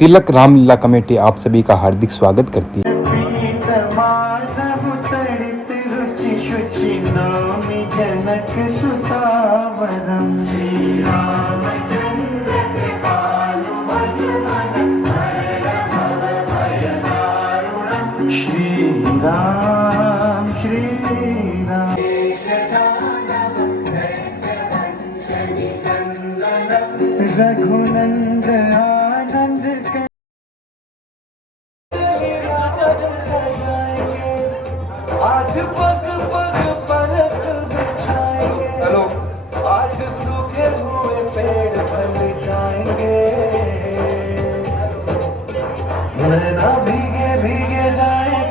तिलक Ramlila committee आप सभी का हार्दिक स्वागत करती है। श्री राम श्री राम रघुनंद आनंद आज पग पग पलक बिछाएंगे। हेलो, आज सूखे हुए पेड़ फल जाएंगे, नैना भीगे भीगे जाए।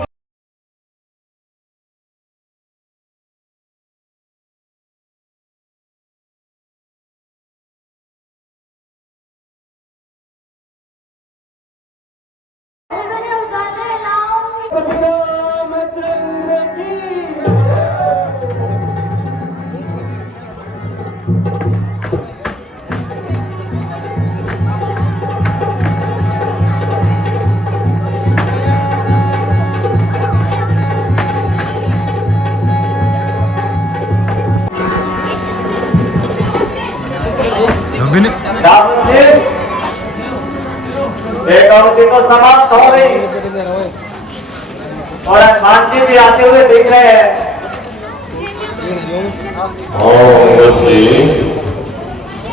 रामचंद्र की जी तो समाप्त हो गई और हनुमान जी भी आते हुए दिख रहे हैं।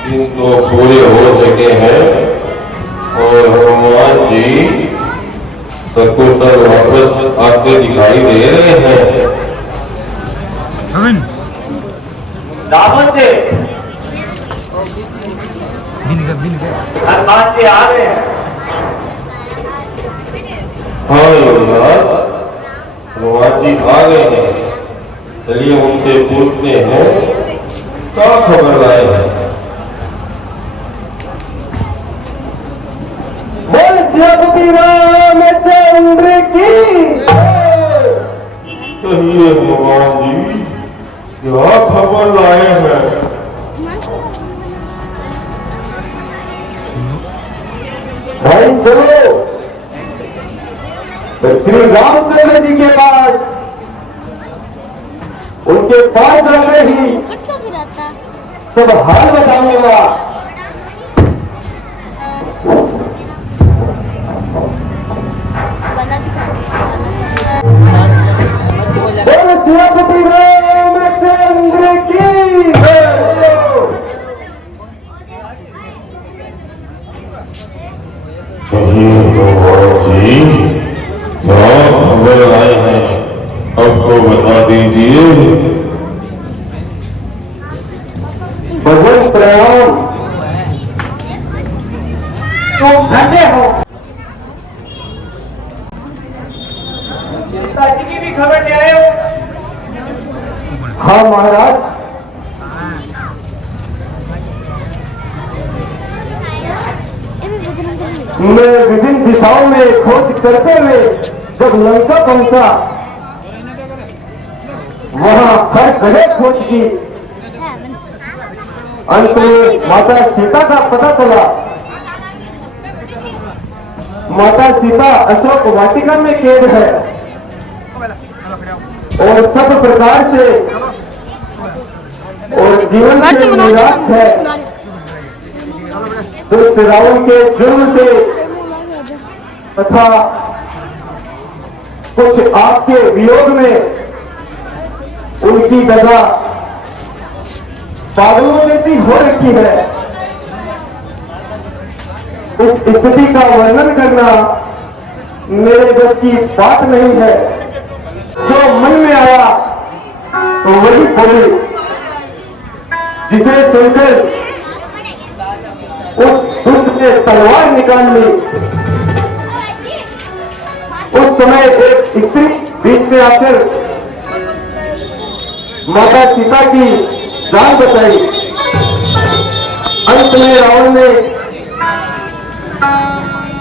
दिन तो पूरे हो चुके हैं और हनुमान जी सकुशल वापस आते दिखाई दे रहे हैं। रावण जी, हनुमान जी आ गए हैं। हाँ योगनाथ, हनुमान जी आ गए हैं। चलिए उनसे पूछते हैं क्या खबर लाए हैं। बोल श्री रामचंद्र की। कहिए हनुमान जी, क्या खबर लाए हैं। भाई चलो तो श्री रामचंद्र जी के पास, उनके पास जाकर ही सब हाल बताऊंगा। श्रीपति रामचंद्र की। जी क्या खबर आए हैं, अब तो बता दीजिए। भगवान प्रणाम, तुम धन्य हो। पिताजी की भी खबर ले आए हो? हाँ महाराज, मैं विभिन्न दिशाओं में खोज करते हुए जब लंका पहुंचा, वहां हर जगह खोज की। अंत में माता सीता का पता चला। माता सीता अशोक वाटिका में कैद है और सब प्रकार से और जीवन से निराश है। दुष्ट रावण के जुर्म से तथा कुछ आपके वियोग में उनकी दशा पागलों जैसी हो रखी है। इस स्थिति का वर्णन करना मेरे बस की बात नहीं है। जो मन में आया तो वही बोले, जिसे सुनकर उस दुष्ट ने तलवार निकाल ली। उस समय एक स्त्री बीच में आकर माता सीता की जान बचाई। अंत में रावण ने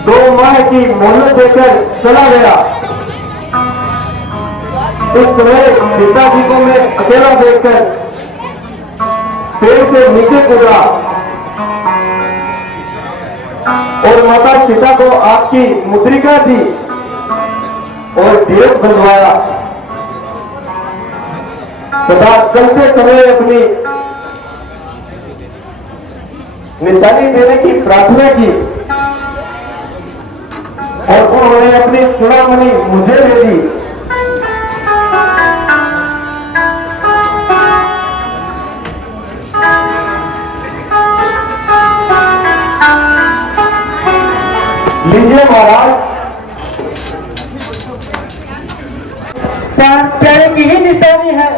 2 माह की मोहलत देकर चला गया। इस समय सीता जी को मैं अकेला देखकर शेर से नीचे कूदा और माता सीता को आपकी मुद्रिका थी और ढेर बनवाया तथा चलते समय अपनी निशानी देने की प्रार्थना की और उन्होंने अपनी चूड़ामणि मुझे दे दी। लीजिए महाराज, प्यारे की ही निशानी है,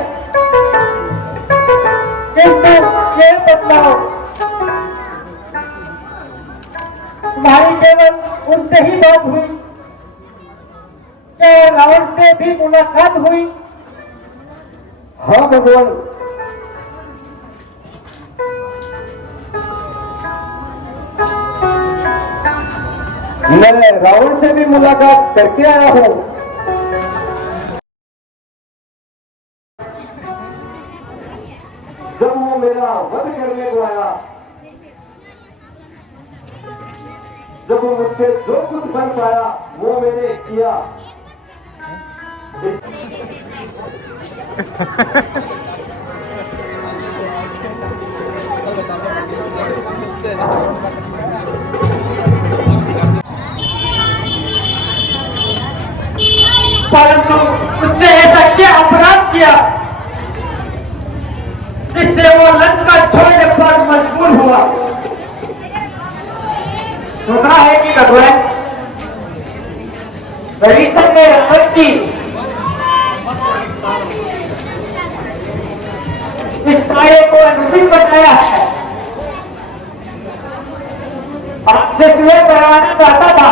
किंतु ये बदलाव तुम्हारी केवल उनसे ही बात हुई, क्या रावण से भी मुलाकात हुई? हाँ भगवान, मैं रावण से भी मुलाकात करके आया हूं। जब वो मेरा वध करने को आया, जब वो मुझसे जो कुछ बन पाया वो मैंने किया। परंतु उसने ऐसा क्या अपराध किया जिससे वो लंका छोड़ने पर मजबूर हुआ? सुना है कि भगवान भविष्य में रावण की इस कार्य को अनुचित बताया है। आपसे सुबह करवाना चाहता था,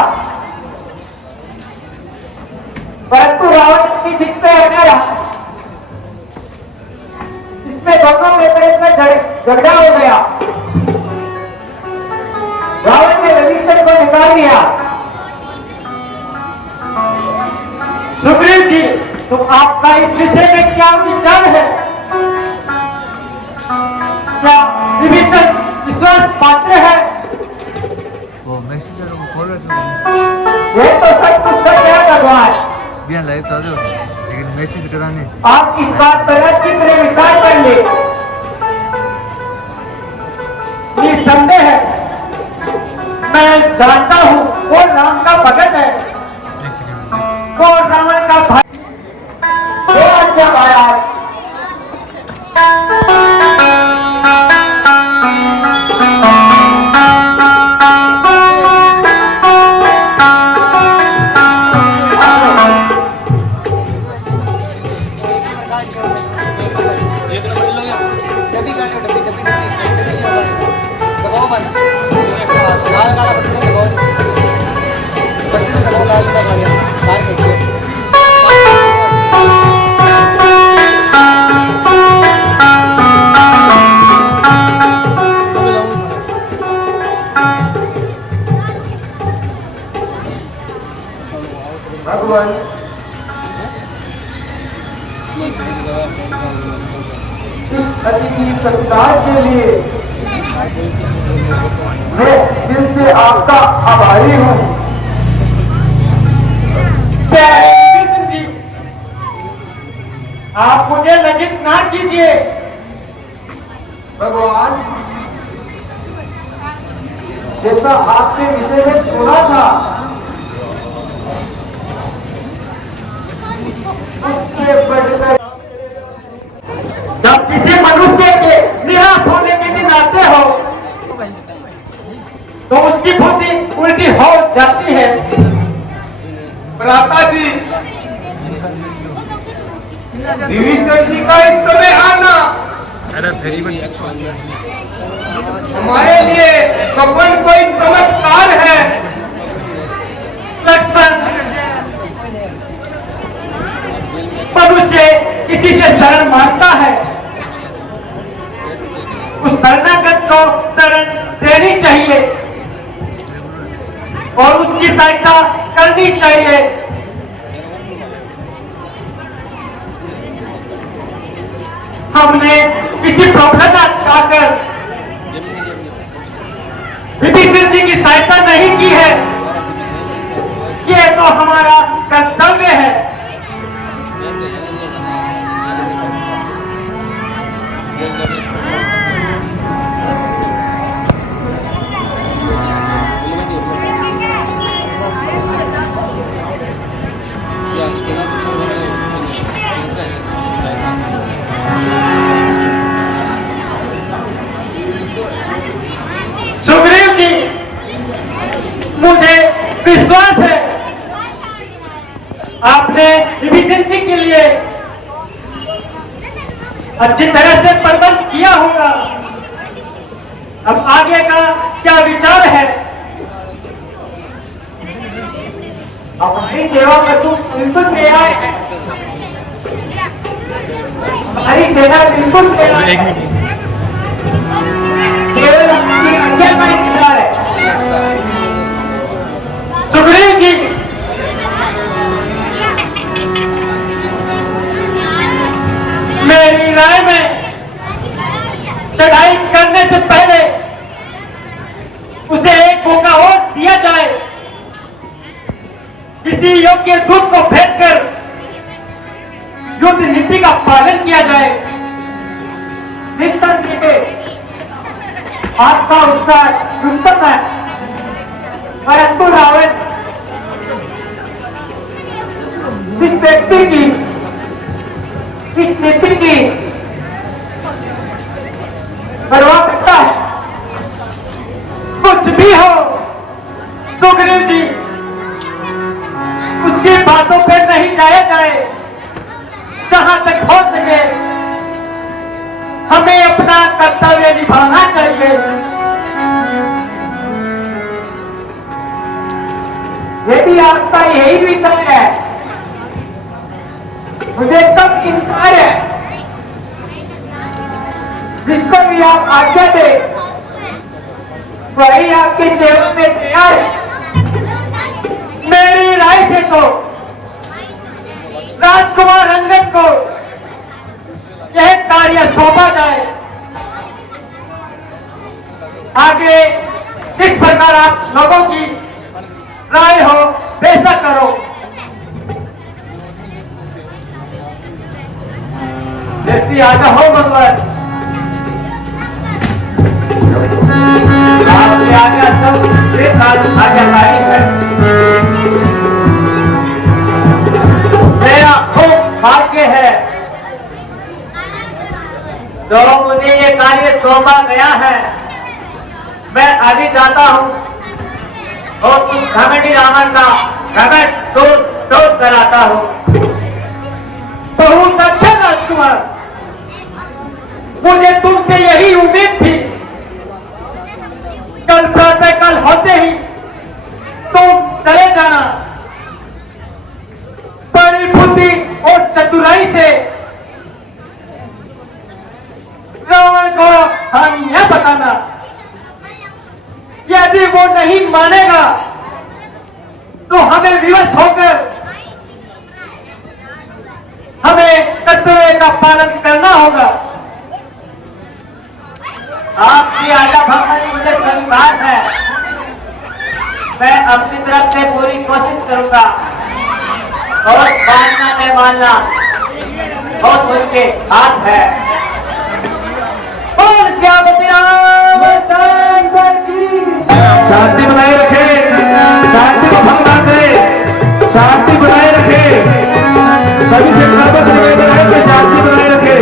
परंतु रावण अपनी जिद पे अड़ा रहा। इसमें दोनों में झगड़ा हो गया। रावण ने विभीषण को निकाल दिया। सुग्रीव जी, तो आपका इस विषय में क्या विचार है? क्या विभीषण विश्वास पात्र है? ये तो सब कुछ सच है भगवान। लाइव तो लेकिन मैसेज कराने आप इस बात पर अच्छी तरह विचार कर ले। निसंदेह है, मैं जानता हूँ वो राम का भगत है, वो रावण का भाई। वो आज्ञा महाराज। भगवान, इस अतिथि सत्कार के लिए मैं दिल से आपका आभारी हूँ। कृष्ण जी, आप मुझे लज्जित ना कीजिए। भगवान, जैसा आपके विषय में सुना था उससे बढ़कर जब किसी मनुष्य के निराश होने के दिन आते हो तो उसकी बुद्धि उल्टी हो जाती है। भ्राता जी, विभीषण जी का इस समय आना हमारे लिए कपन कोई चमत्कार है। लक्ष्मण, मनुष्य किसी से शरण मांगता है, उस शरणागत को शरण देनी चाहिए और उसकी सहायता करनी चाहिए। हमने किसी प्रॉब्लम आकर विभीषण जी की सहायता नहीं की है, विश्वास है आपने इफिशिएंसी के लिए अच्छी तरह से प्रबंध किया होगा। अब आगे का क्या विचार है? हमारी सेवा में तुम बिल्कुल तैयार है, हमारी सेना बिल्कुल तैयार है, केवल अपनी आज्ञा का इंतजार है। सुग्रीव जी, मेरी राय में चढ़ाई करने से पहले उसे एक मौका और दिया जाए, किसी योग्य दूत को भेजकर युद्ध नीति का पालन किया जाए। निश्चित सीखे आपका उत्साह न्यूनतम है, परंतु रावण इस व्यक्ति की, इस नीति की परवाह करता है। कुछ भी हो सुग्रीव जी, उसकी बातों पे नहीं जाया जाए। जहां तक हो सके हमें अपना कर्तव्य निभाना चाहिए। यदि आपका यही विचार है, मुझे कब इंकार है, जिसको भी आप आज्ञा दे वही आपकी सेवा में तैयार है। मेरी राय से तो राजकुमार अंगद को यह कार्य सौंपा जाए। आगे किस प्रकार आप लोगों की राय हो बेशक करो। जैसी आज्ञा हो भगवान, आपकी आज्ञा सबसे आज्ञाकारी है। मेरा खूब भाग्य है तो मुझे ये कार्य सौंपा गया है। मैं आगे जाता हूँ और तुम घमंडी रावण का घमंड दूर कराता हूँ। बहुत अच्छा राजकुमार, मुझे तुमसे यही उम्मीद थी। कल प्रातः कल होते ही तुम चले जाना। बड़ी बुद्धि और चतुराई से रावण को हम यह बताना, यदि वो नहीं मानेगा तो हमें विवश होकर हमें कर्तव्य का पालन करना होगा। आपकी आज्ञा भगवान मुझे स्वीकार है। मैं अपनी तरफ से पूरी कोशिश करूंगा और मानना न मानना बहुत उनके हाथ है। और श्यामती रामचंद्र की शांति बनाए रखे, शांति को भंग ना करे, शांति बनाए रखे, सभी से निवेदन है कि शांति बनाए रखे।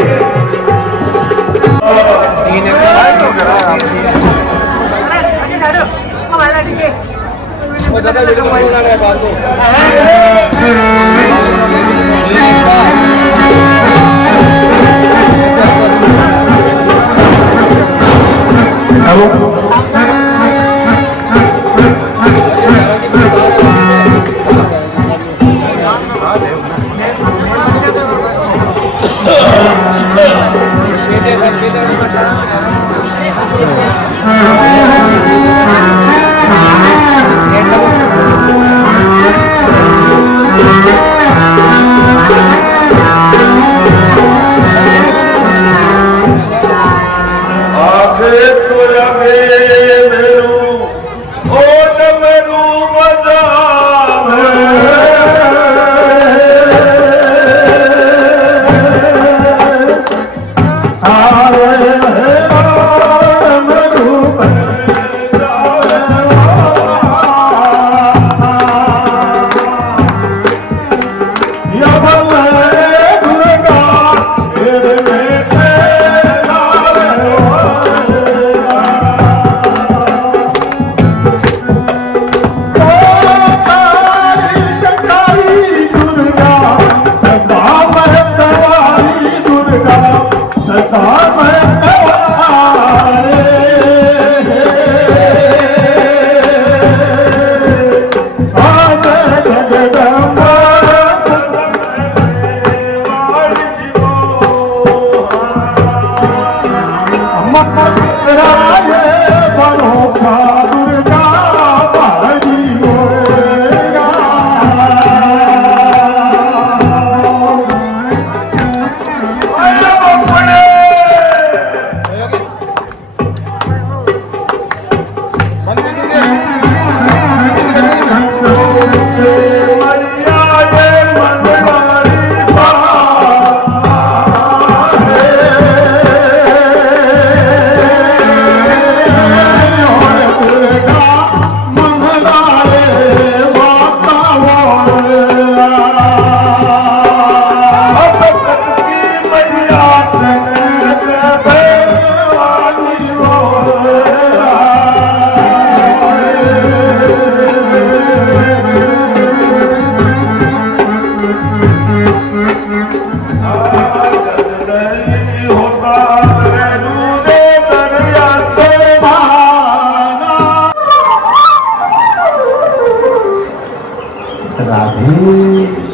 राधे।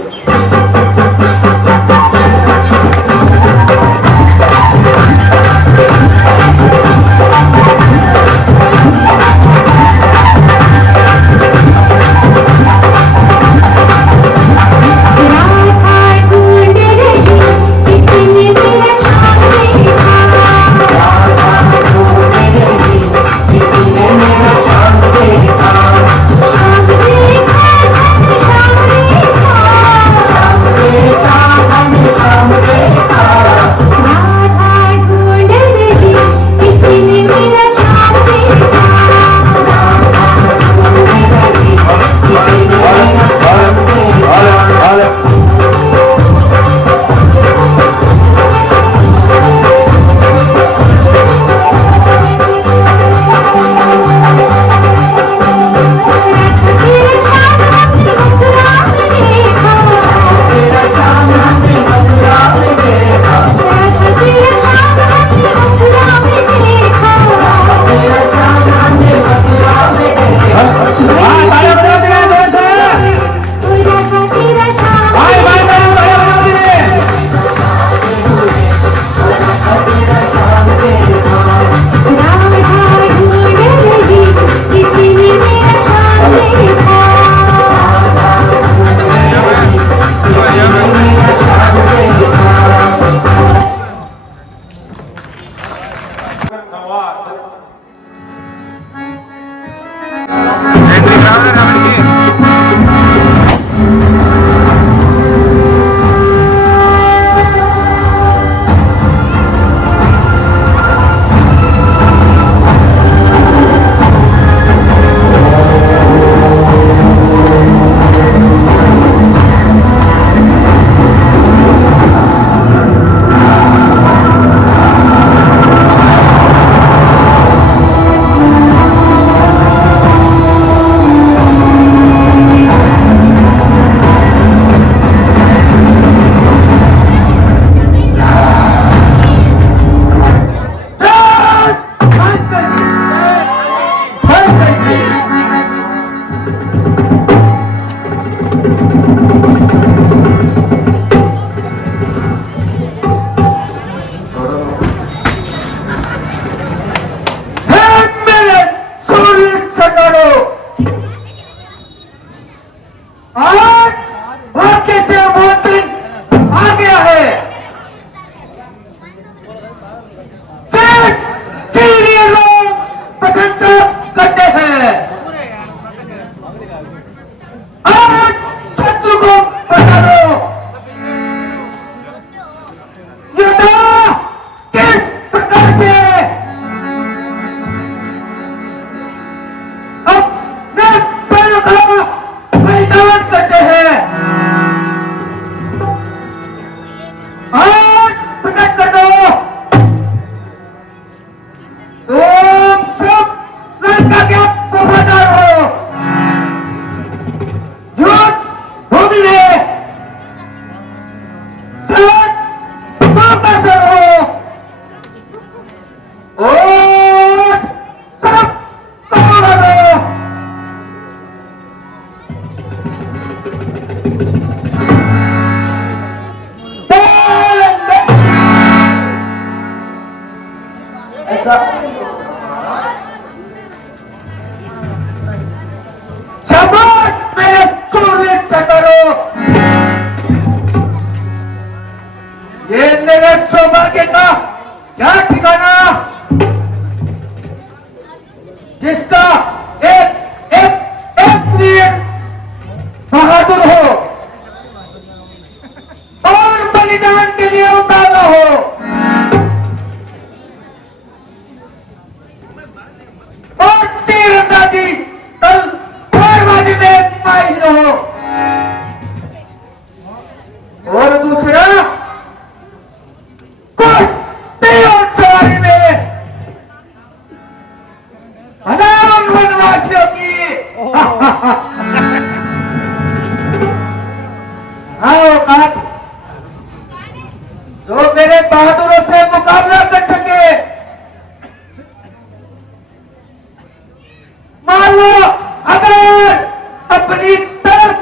शाबाश मेरे सूर्य चतरो, ये मेरे सौभाग्य का क्या ठिकाना, जिसका एक एक एक वीर बहादुर हो और बलिदान के लिए उतारा हो, और तीरंदाजी तलवारबाजी में माहिर हो, और दूसरा कुश्ती और सवारी में हजारों वनवासियों की औकात जो मेरे बहादुरों से मुकाबला कर सके। मान लो अगर अपनी तरफ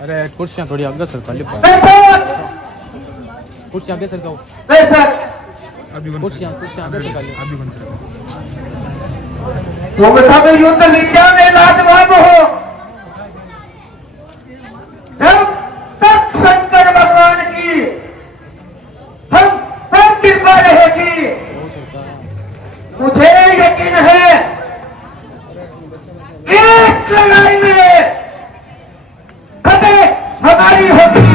अरे कुर्सियाँ थोड़ी आगे सर कर कुर्सियाँ आगे सर कुर्सियाँ आगे सर तुम सब युद्ध विद्या में लाजवाब हो। जब तक शंकर भगवान की हम पर कृपा रहेगी, मुझे यकीन है एक लड़ाई में फतेह हमारी होगी।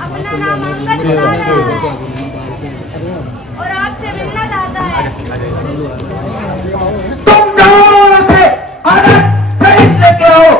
अपना नामांकन कराना है और आपसे मिलना चाहता है। तुम जाओ से आनंद सहित लेके आओ।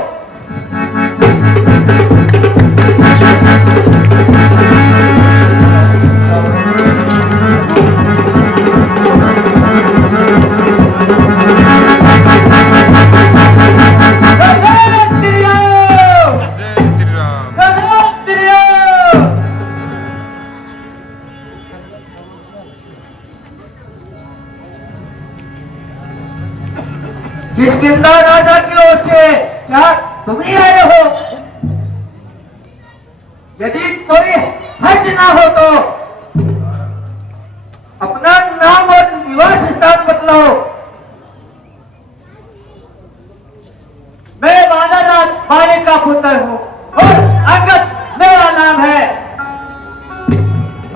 किष्किंधा राजा की ओर से क्या तुम ही आए हो? यदि कोई हर्ज ना हो तो अपना नाम और निवास स्थान बदलाओ। मैं वानरराज मालिक का पुत्र हूँ और अंगद मेरा नाम है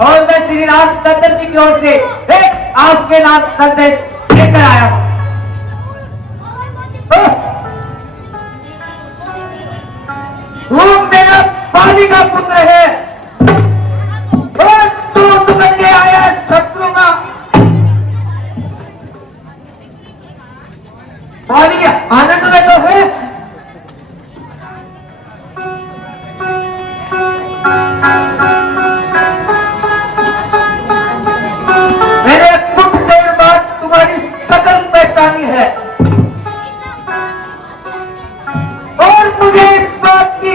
और मैं श्री रामचंद्र जी की ओर से एक आपके नाम संदेश लेकर आया हूँ। तू मेरा बाली का पुत्र है और तू निकल के आया शत्रु का। बाली आनंद में तो है। मैंने कुछ देर बाद तुम्हारी शकल पहचानी है और मुझे इस बात की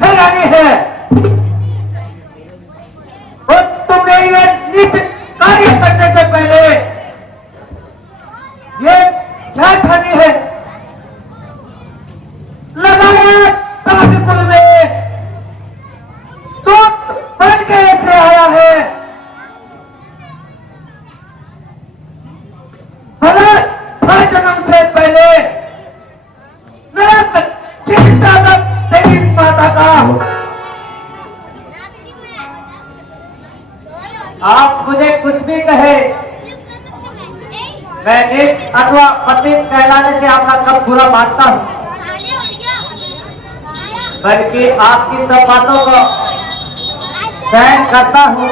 हैरानी है और तुम्हें ये नीच कार्य करने से पहले ये क्या ठानी है? लगाया ताजकुल में तो बन के ऐसे आया है। भला था जन्म से पहले नरक किस जाता तेरी माता का? आप मुझे कुछ भी कहे, मैं नीच अथवा पतित कहलाने से आपका कब बुरा मानता हूँ, बल्कि आपकी सब बातों को सहन करता हूँ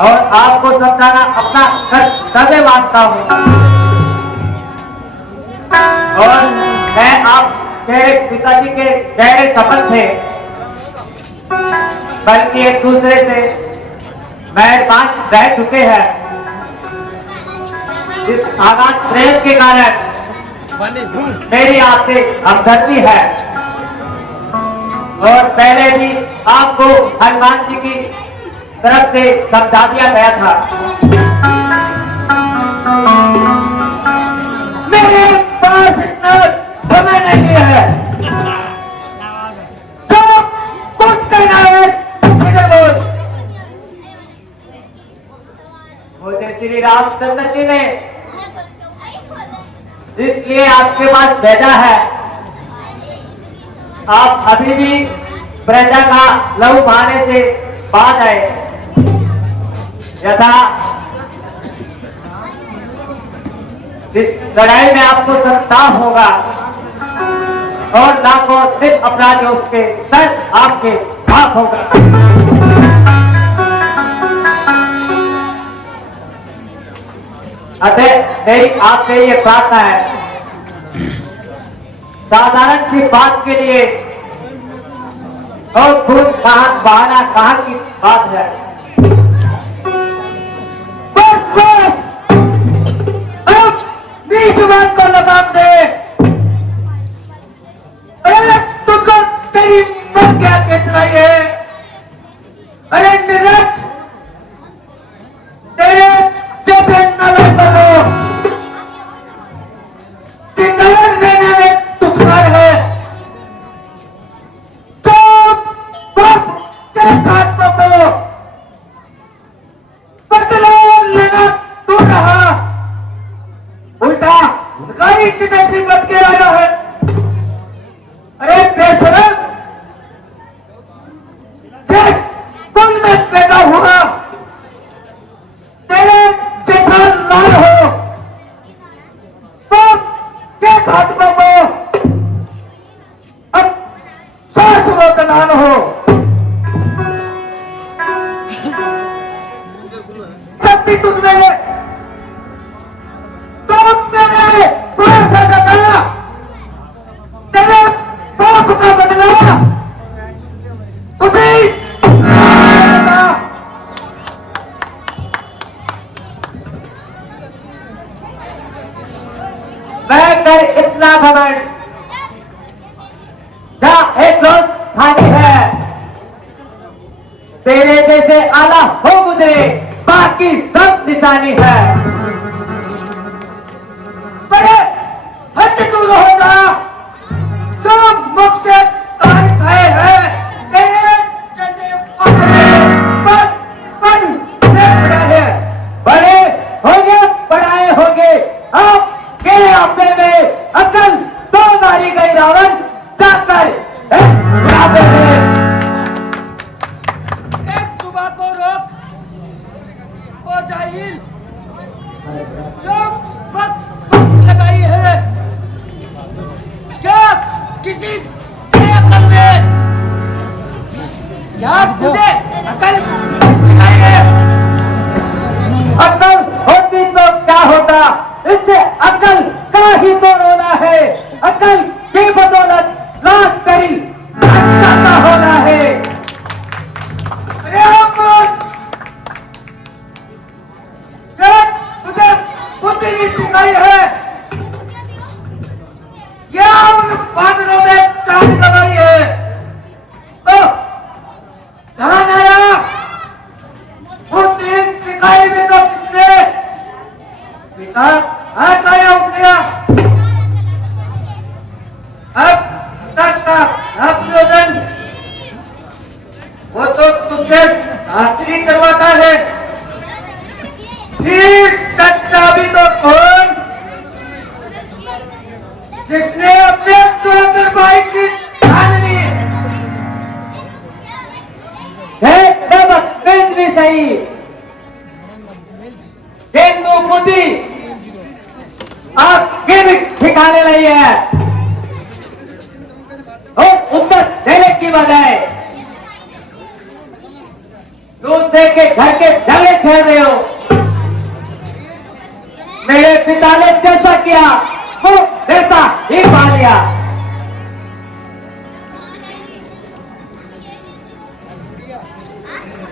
और आपको समझाना अपना कर्तव्य मानता हूँ। और मैं आपके पिताजी के गहरे संबंध थे, बल्कि एक दूसरे से मेहरबान रह चुके हैं। इस आगाज प्रेम के कारण मेरी आपसे हमदर्दी है और पहले भी आपको हनुमान जी की तरफ से समझा दिया गया था। मेरे पास इतना समय नहीं है। जो कुछ कहना है सीधे बोल। मुझे श्री रामचंद्र जी ने इसलिए आपके पास भेजा है। आप अभी भी प्रजा का लहू बहाने से बाज आए, यथा इस लड़ाई में आपको संताप होगा और लाखों सिख अपराधियों के सर आपके भाग होगा। अतः मेरी आपसे ये प्रार्थना है, साधारण सी बात के लिए और खून बहाना कहाँ की बात है। बस बस अब नीच जुबान को लगाम दे। अरे तुझको तेरी मां क्या कहलाई है? अरे निरज, तेरे जैसे नालायक लोग जिंदगी लेने में दुश्मन है। तो बाप के हाथ में बोलो, बदला लेना तू रहा, उल्टा उनका ही कितने बच के आया है। अरे बेशरम, जिस कुल में पैदा हुआ तेरे जैसा लाल हो, तो के हाथ में वो अब सास वो कनान हो। शक्ति तुझमें है, तो मेरे भरोसा जता, तेरे बाप का बदला उसी मैं कर इतना घमंड, जहाँ एक रोज खानी है, तेरे जैसे आला हो गुजरे बाकी सब निशानी है। बड़े हट दूर होगा जो मुख से कान खाए हैं, तेरे जैसे बड़े होंगे बड़ाए होंगे। आप के आपे में अकल तो मारी गई रावण जाकर एक जुबा को रोक ओ जाहिल, जो वक्त लगाई है, क्या किसी अकल में, क्या तुझे अकल सिखाई है? अकल होती तो क्या होता, इससे अकल का ही तो रोना है। अकल की बदौलत लाख तेरी का होना है। अरे क्या तुझे बुद्धि भी सिखाई है? क्या उन बादलों में चांद लगाई है? ध्यान आया, बुद्धि सिखाई भी तो किसने? पिता हाथ आया उठ गया। अब तक का प्रयोजन वो तो तुझसे शास्त्री करवाता है, फिर कच्चा भी तो कौन, जिसने अपने चौधर भाई की ठान ली। तेज भी सही, तेंदु बुद्धि आपके भी ठिकाने नहीं है, और उत्तर देने की बजाय दूसरे के घर के झगड़े छेड़ रहे हो। मेरे पिता ने जैसा किया वो वैसा ही पा लिया।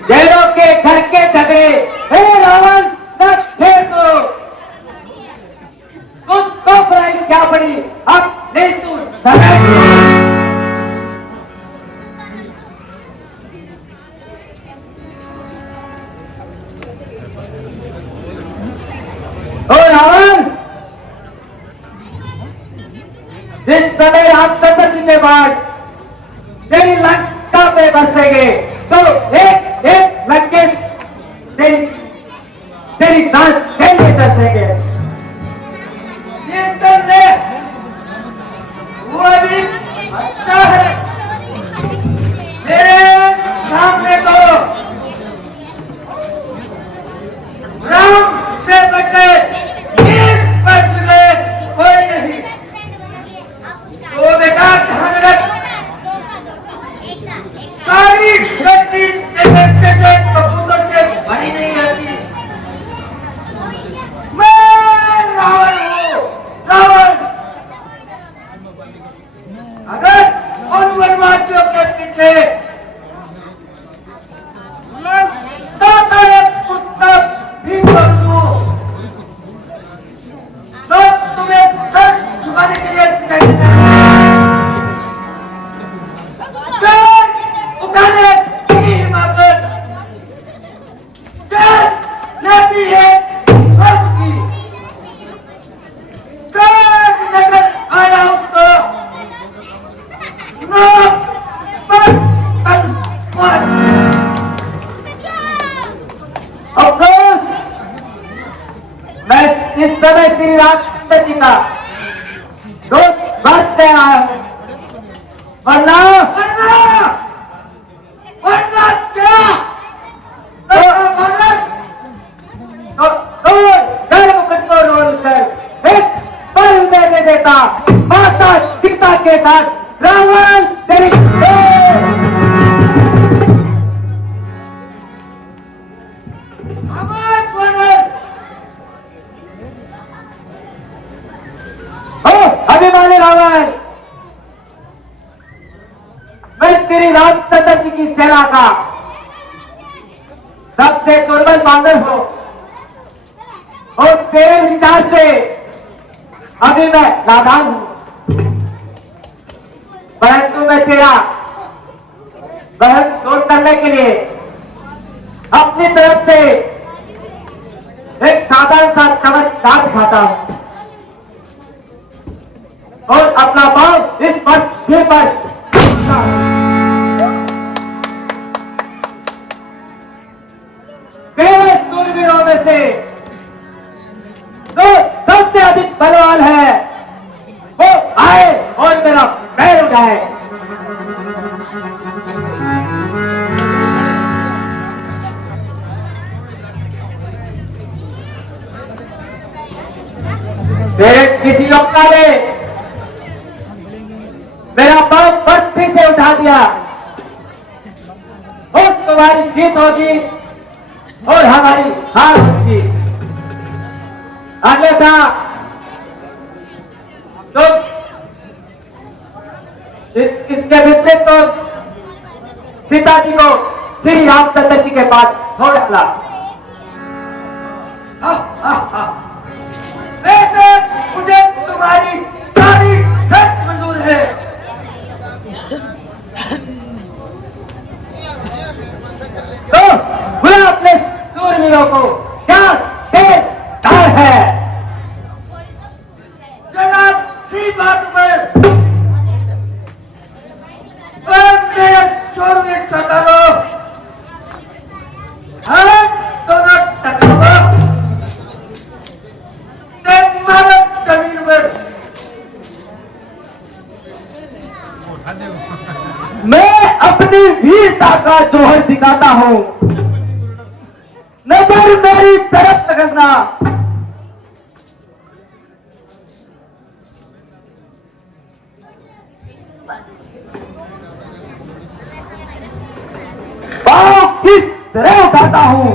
जैनों के घर के झगड़े, हे रावण न छेड़ दो, तुझको बुराई क्या पड़ी, अब नहीं तू समेट। ओ रावण, जिस समय राम चतुर्थी के बाद तेरी लंका पे बरसेंगे तो एक एक लंके तेरी सांस कैसे बरसेंगे। वो अभी अच्छा है, मेरे सामने तो राम से बढ़कर कोई नहीं। तो बेटा ध्यान रख, सारी शक्ति तेरे जैसे कबूतर से भरी नहीं आती। मैं रामचंद्र जी का रोज बांटते आया हूँ, वरना वरना क्या को रोल कर एक पल में दे देता माता सीता के साथ रावण तेरी अभिमानी रावण, मैं श्री रामचंद्र जी की सेना का सबसे दुर्बल बांदर हूं और तेरे विचार से अभी मैं नादान हूं, परंतु मैं तेरा बहन दूर करने के लिए अपनी तरफ से एक साधारण सा चमत्कार दिखाता हूं और अपना पांव इस पृथ्वी पर तेरे सूरवीरों में से जो सबसे अधिक बलवान है वो आए और मेरा पैर उठाए। तेरे किसी योद्धा ने मेरा पांव पृथ्वी से उठा दिया और तुम्हारी जीत होगी और हमारी हार होगी। अन्यथा तो इसके विपरीत तो सीता जी को श्री रामचंद्र जी के पास छोड़ डाला। वैसे मुझे तुम्हारी सारी शर्त मंजूर है। तो बुला अपने सूरवीरों को, क्या तेज धार है। चला सी बात पर मेरे शूरवीर सरदारों, दोनों टकरावा मारो जमीन पर। मैं अपनी वीरता का जोहर दिखाता हूं, नजर मेरी तरफ करना। पांव किस तरह उठाता हूं,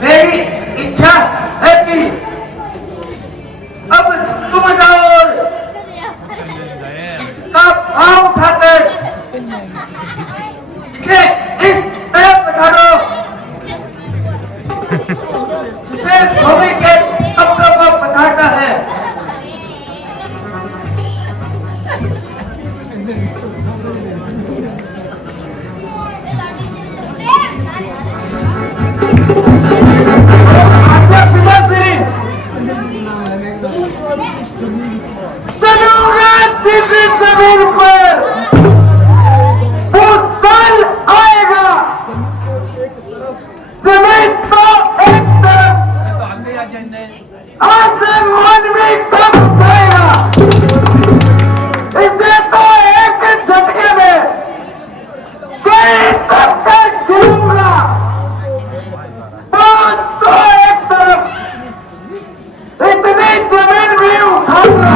मेरी इच्छा है कि अब तुम जाओ और इसका पाँव उठाकर इसे इस तरफ पधारो जिसे धोबी के कपड़ों को पधारता है। चलूंगा जिस जमीन पर वो कल आएगा, जमीन तो एक तरफ आसमान में कब जाएगा, इसे तो एक झटके में कोई तक गिरूंगा। तो एक तरफ इतनी जमीन भी उठाऊंगा।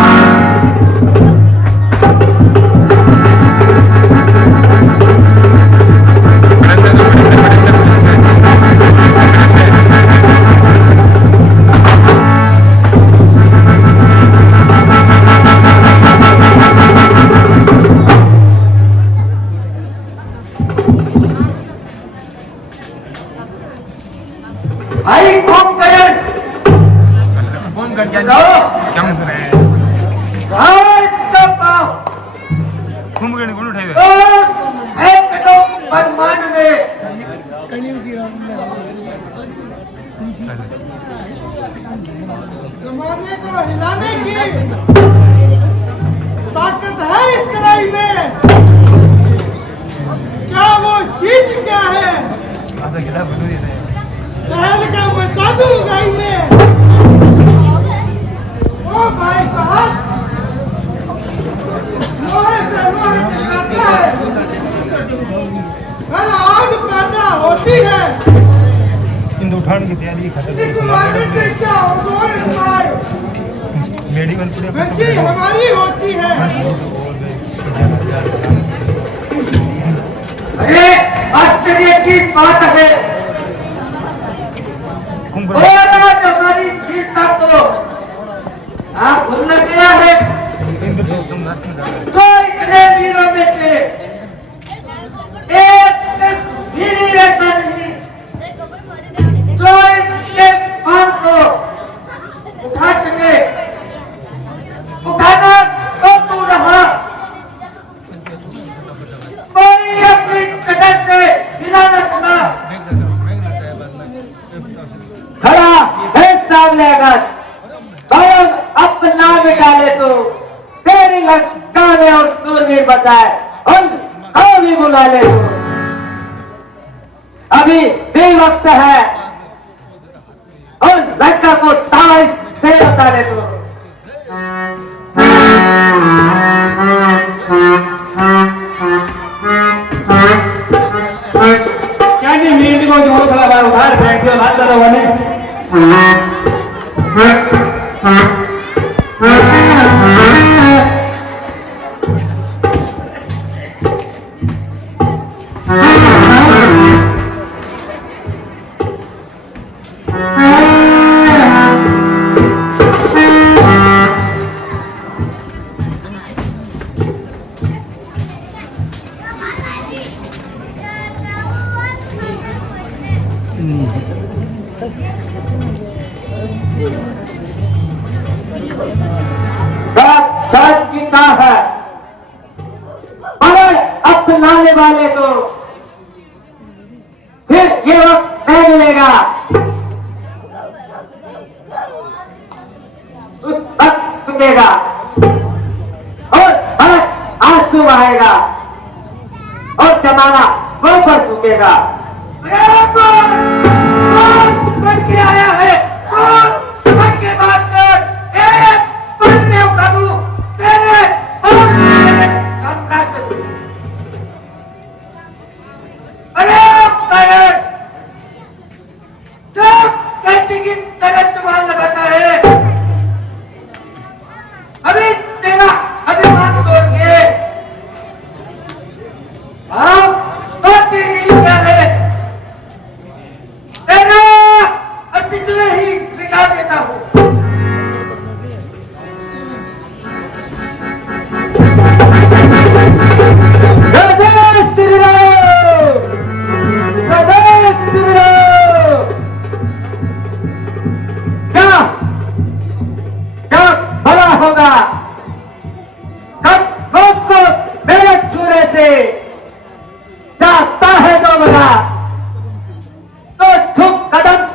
भाई कुंभकर्ण जाओ इसका पाँव फेंक दो ब्रह्मांड में। जमाने को हिलाने की ताकत है इस कलाई में, क्या वो चीज क्या है? पहल का बचा दूं गाई में। ओ भाई साहब, लोहे से लोहे टकराता है, हर आग पैदा होती है। इस मार्केट से क्या हो वैसी हमारी होती है। अरे आश्चर्य की बात है, आज हमारी वीरता को आप भूल गया है। जो इतने वीरों में से एक भी नहीं रहता नहीं जो इसके पाँव को उठा सके। उठाना तो तू रहा, कोई अपनी जगह से हिला न सका। खड़ा है सामने अगर कौन अपना डाले तो तेरी लटकाने और सूरवीर बचाए उन कौन ही बुला ले तो। अभी भी वक्त है उन लड़का को ताश से बता ले तो। क्या नहीं मीट को जो थोड़ा बार उधार फेंक दिया बात करो वाले। जीता है पर अपनाने वाले को फिर ये वक्त नहीं मिलेगा। उस वक्त चुकेगा और आंसू आएगा और जमाना वो पर चुकेगा। कौन बन के आया है, कौन बन के बात कर, एक पल में उखाड़ू तेरे और मेरे साम्राज्य। अरे पैर जो कैंची की तरह जुबान लगाता है, अभी तेरा अभिमान तोड़ के तो चीज क्या है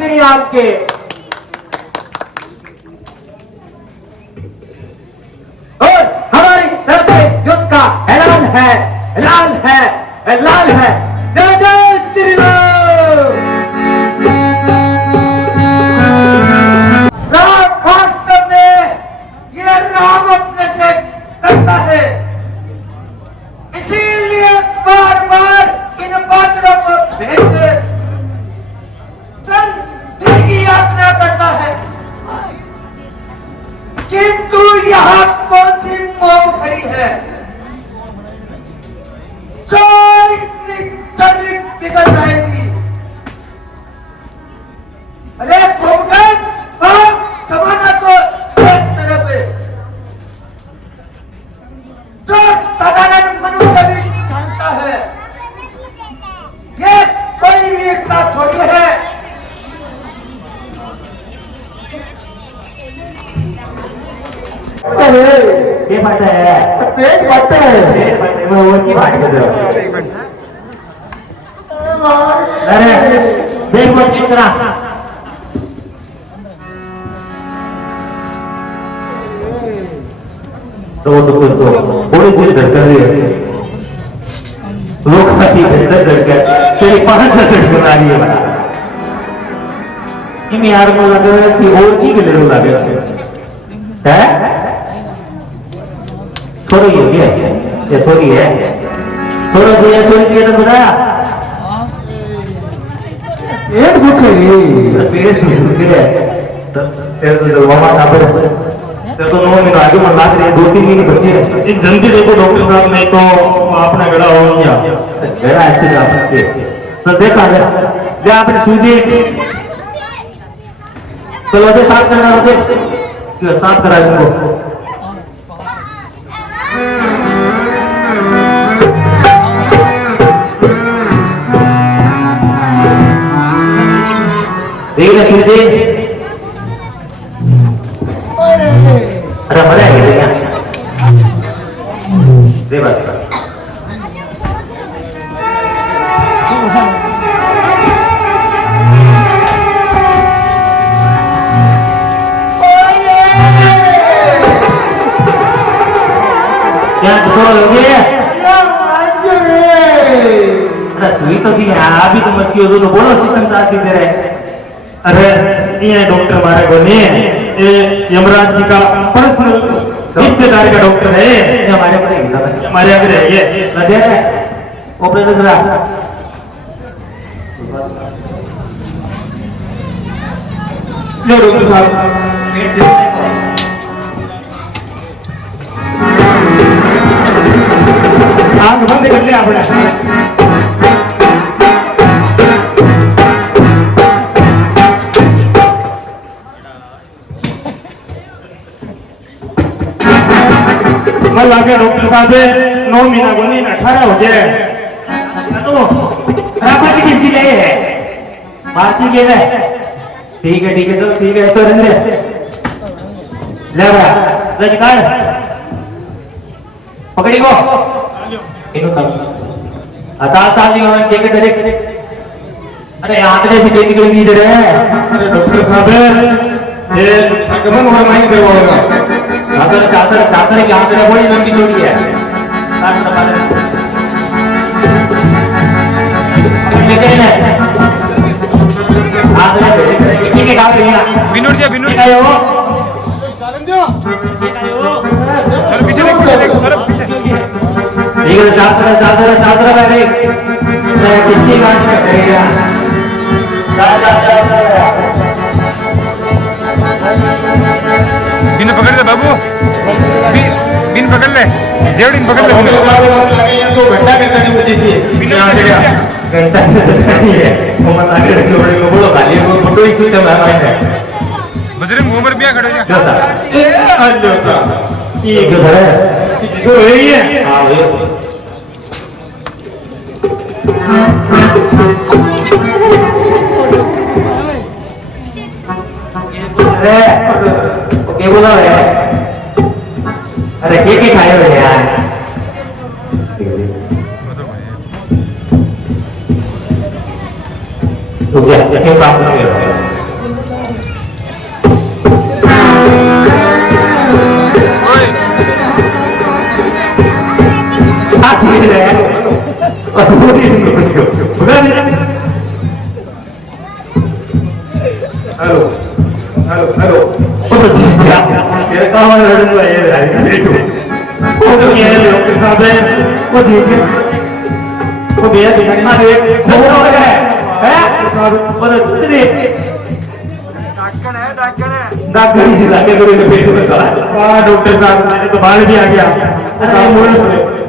चिड़िया आपके। और हमारी तरफ से युद्ध का ऐलान है, ऐलान है, ऐलान है। जय जय श्री राम। राम वास्तव में ये राम अपने से करता है, इसीलिए बार बार इन बादलों को भेजकर संधि की यात्रा करता है। किंतु यहाँ कौन सी मौत खड़ी है जो इतनी जल्दी पिघल जाएगी? अरे भगवान, जमाना तो एक तरफ है, जो साधारण मनुष्य भी जानता है ये कोई वीरता थोड़ी है। ये बाटे है, पेट बाटे पेट बाटे में और की बात कर रहे हो? अरे देख मत इतना तो थोड़ी देर धड़कन रही है, लोग खाती धड़कन तेरी 5 सेकंड बना रही है बना इन यार को लगे कि और की गले रो लगे है थोड़ी है ये थोड़ी है थोड़ा दिया थोड़ी सी तो बताया पेट भूखे पेट दुख है तेरे तो मामा ना पर तेरे तो 9 महीने आगे मन लाग रहे 2-3 महीने बच्चे हैं जल्दी देखो डॉक्टर साहब नहीं तो अपना गड़ा हो गया गड़ा ऐसे जा सकते तो देखा जा आपने सुई दी चलो दे साथ करना होते क्यों साथ करा इनको देखना सुई दे अरे मरे हैं दे बस क्या हो गया? अरे सुई तो दी अभी तो मच्छी हो तो बोलो सिस्टम चाची दे रहे। अरे ये डॉक्टर हमारे को नहीं ये यमराज जी का पर्सनल रिश्तेदार का डॉक्टर है ये हमारे को हमारे आगे रहिए लगे ऑपरेशन करा लो डॉक्टर साहब आंख बंद कर लिया आपने मन लागे डॉक्टर साहब 9 महीना को नहीं 18 हो जाए तो रापाची किंची ले मारसी के ले ठीक है चल ठीक है तो रहने ले बड़ा ले निकाल पकड़ी को इनो तब आता चाली और के डायरेक्ट अरे आंकड़े से केक निकल नहीं दे रहे हैं। अरे डॉक्टर साहब ये संक्रमण और नहीं करवाएगा चादर की आंकड़े बड़ी लंबी चौड़ी है विनोद जी विनोद सर पीछे देखो सर पीछे ठीक है चादर बैठे कितनी गांठ में करेगा बिन पकड़ ले बाबू बिन पकड़ ले जेवड़ीन पकड़ ले तो घंटा घंटा नहीं मुझे से घंटा नहीं है वो मत आगे रखो बड़े को बोलो खाली वो फोटो ही सिस्टम है हमारे बजरंग मुंह पर बिया खड़े जा क्या सर अच्छा साहब ये जो है जो यही है हां ये अरे ओके बोला है अरे के खाए हुए यार तो क्या काम कर रहे हो हाथ ले रहे हैं हेलो हेलो हेलो तेरे काम में लड़ने वाले वो तो ये डॉक्टर साहब है वो ठीक है वो भैया दिखाना दे वो हो गया है साहब वो दूसरी डॉक्टर ही सिला के करो पेट में चला हां डॉक्टर साहब मैंने तो बाल भी आ गया अरे मोड़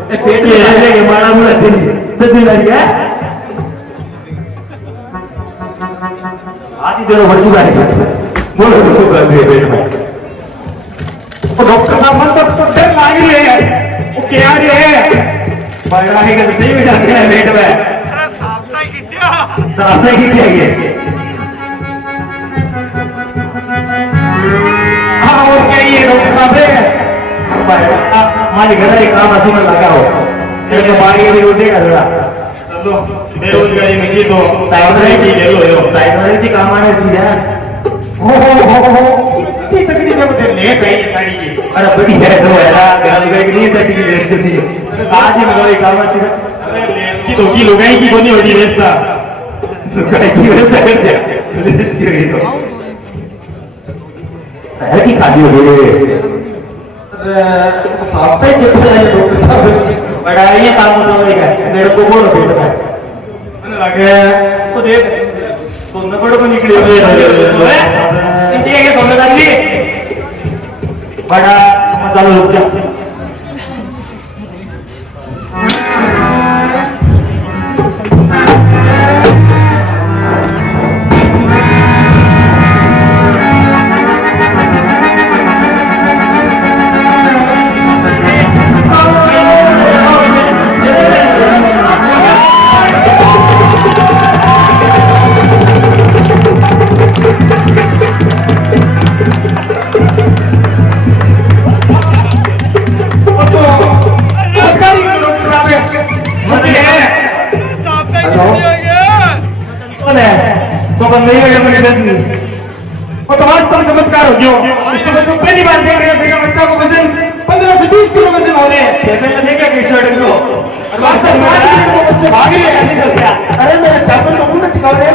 पेट में है कि मारा मुड़ा थी सच्ची लगी है आधी देर बढ़ चुका है बोलो तो कर दिए पेट में वो डॉक्टर साहब मन तो डर लाग रही है वो क्या रही है बड़ा है कि सही में जाते हैं पेट में अरे साफ्ता ही किया ये हाँ और क्या ये डॉक्टर साहब है हमारे घर एक काम हंसी में लगा हो एक बारी भी रोटी कर रहा चलो बेरोजगारी में की तो साइड की ले लो साइड की काम आने चीज है हो इतनी तकलीफ है मुझे ले सही है साड़ी की अरे बड़ी है तो ऐसा गाल गई नहीं सही की लेस करनी है आज ही मतलब एक काम अच्छी अरे लेस की तो की लुगाई की बनी होती लेस था लुगाई की वैसे कर जा लेस की हुई तो है की खाली हो गई साफ पे चिप जाए डॉक्टर साहब बड़ा ये काम होता है मेरे को बोलो पेट में मैंने लगे तो देख सोना बड़ो को निकली नीचे के सोना डाली बड़ा चलो रुक जा चमत्कार हो गया इससे बच्चों पहली बार देख रहे थे बच्चा को वजन 15 से 20 किलो वजन हो रहे हैं देखा कृष्ण को बच्चे भाग रहे हैं अरे मेरे टापर को मुंह में टिका रहे हैं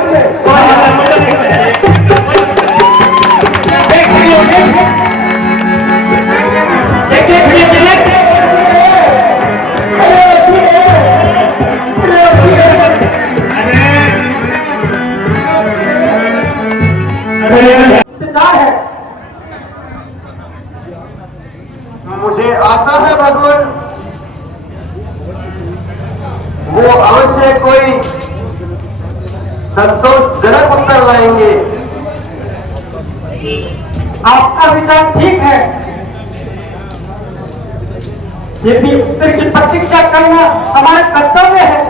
मुझे आशा है भगवान वो अवश्य कोई संतोषजनक उत्तर लाएंगे। आपका विचार ठीक है, ये भी उत्तर की प्रतीक्षा करना हमारा कर्तव्य है।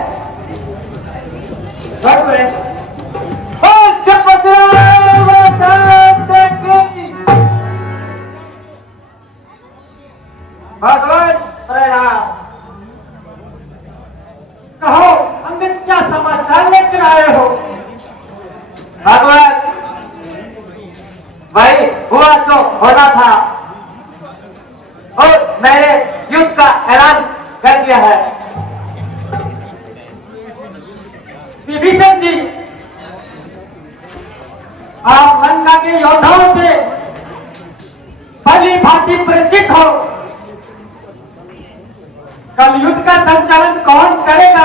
भगवान कहो हमने क्या समाचार लेकर आए हो? भगवान भाई हुआ तो होना था और मैंने युद्ध का ऐलान कर दिया है। विभीषण जी, आप लंका के योद्धाओं से भली भांति परिचित हो। कल युद्ध का संचालन कौन करेगा?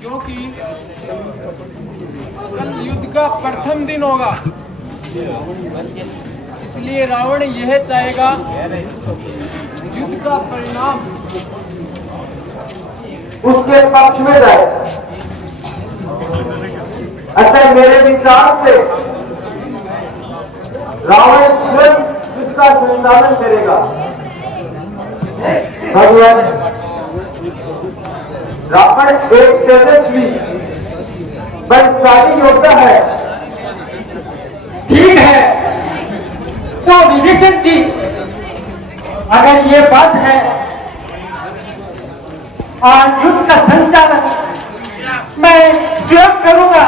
क्योंकि कल युद्ध का प्रथम दिन होगा, इसलिए रावण यह चाहेगा युद्ध का परिणाम उसके पक्ष में जाए। अतः मेरे विचार से रावण स्वयं इसका संचालन करेगा। भगवान, रावण एक तेजस्वी बलशाली योद्धा है। ठीक है, तो विभीषण जी, अगर ये बात है और युद्ध का संचालन मैं स्वयं करूंगा।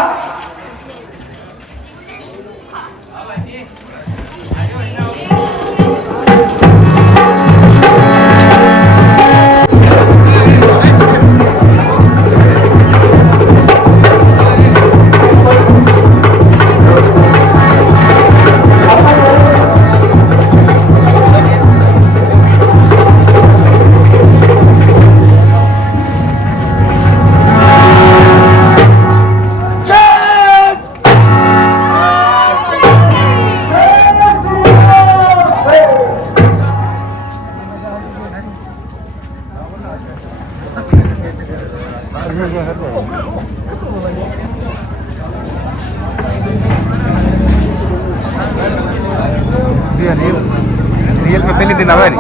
रियल पे पहले दिन आवा नहीं,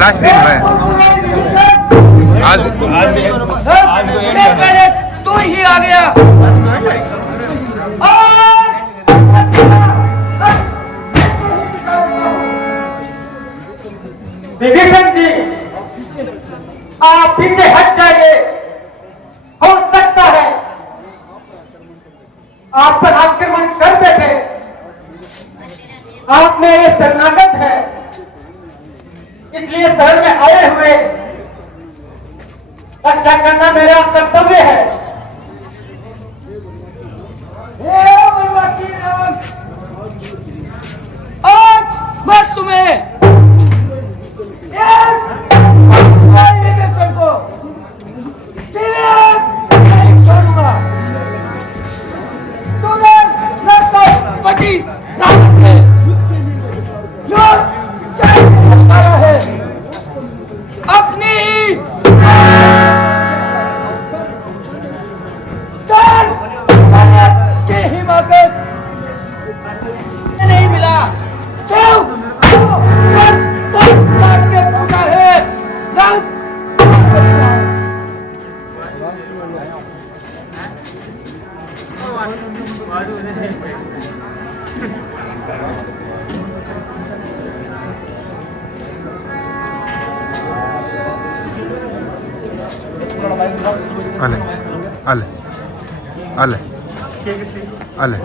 लास्ट दिन है आज। पहले तू ही आ गया। विभीषण जी, आप पीछे हट जाइए। हो सकता है आप पर आक्रमण कर बैठे, आप में ये शरणागत है, इसलिए शहर में आए हुए रक्षा करना मेरा कर्तव्य है। आज मैं तुम्हें विभीषण को जीवित नहीं छोड़ूंगा। तूने पति रावण के है अपनी जान की हिमाकत नहीं मिला। काट के पूछा है अले अले अले अले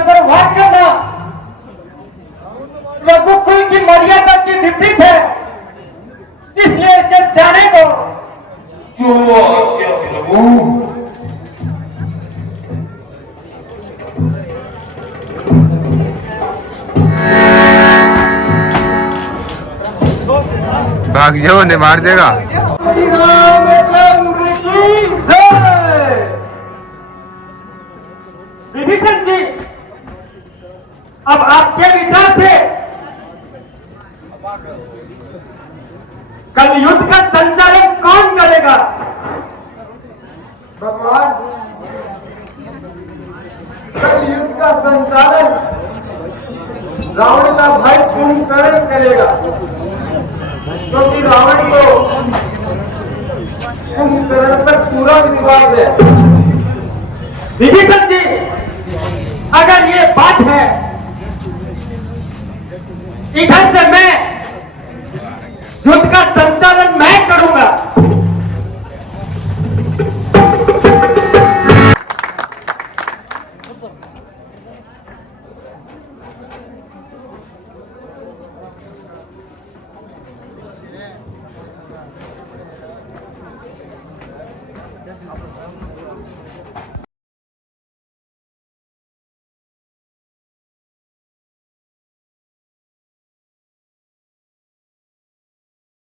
पर वार करना रघुकुल की मर्यादा की विपरीत है, इसलिए इसे जाने दो। जो आज्ञा प्रभु। भाग जाओ, ने मार देगा। विभीषण जी, अब आपके विचार से कल युद्ध का संचालन कौन करेगा? भगवान, कल युद्ध का संचालन रावण का भाई कुंभकर्ण करेगा, क्योंकि रावण को कुंभकर्ण पर पूरा विश्वास है। विभीषण जी, अगर ये बात है, इधर से मैं युद्ध का